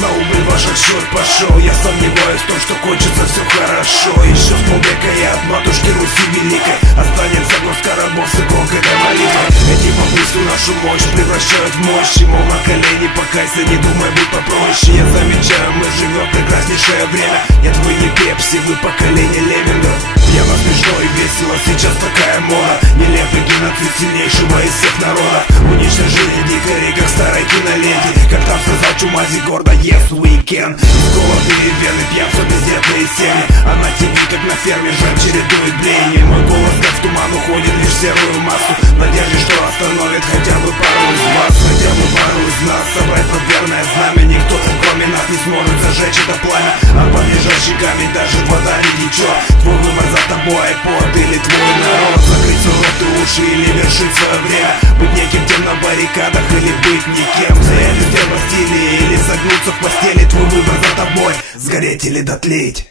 На убыль ваш отсчет пошел. Я сомневаюсь в том, что кончится все хорошо. Еще с полвека и от матушки Руси великой останется горстка рабов с иконкой да молитвой. Эти бабы всю нашу мощь превращают в мощь. Мол, на колени покайся, не думай, будь попроще. Я замечаю, мы живем прекраснейшее время. Нет, вы не Пепси, вы поколение леммингов. Я на смешно и весело, сейчас такая мода. Нелепый геноцид сильнейшего из всех народов. Уничтожение дикарей, как в старой киноленте. Как там сказал Чумази гордо, yes we can. Голодные вены пьют бездетные семьи. А на ТВ, как на ферме, жар чередует блеяние. Мой голос, как в туман, уходит лишь в серую массу. В надежде, что остановит хотя бы пару из вас. Хотя бы пару из нас собрать под верное знамя. Никто, кроме нас, не сможет зажечь это пламя. А под лежащий камень даже вода не течет. Твой выбор за тобой, под или твой народ. Закрыть свой рот и уши или вершить свое время. Быть неким тем на баррикадах или быть никем. Стоять везде в Бастилии или согнуться в постели. Твой выбор за тобой, сгореть или дотлеть.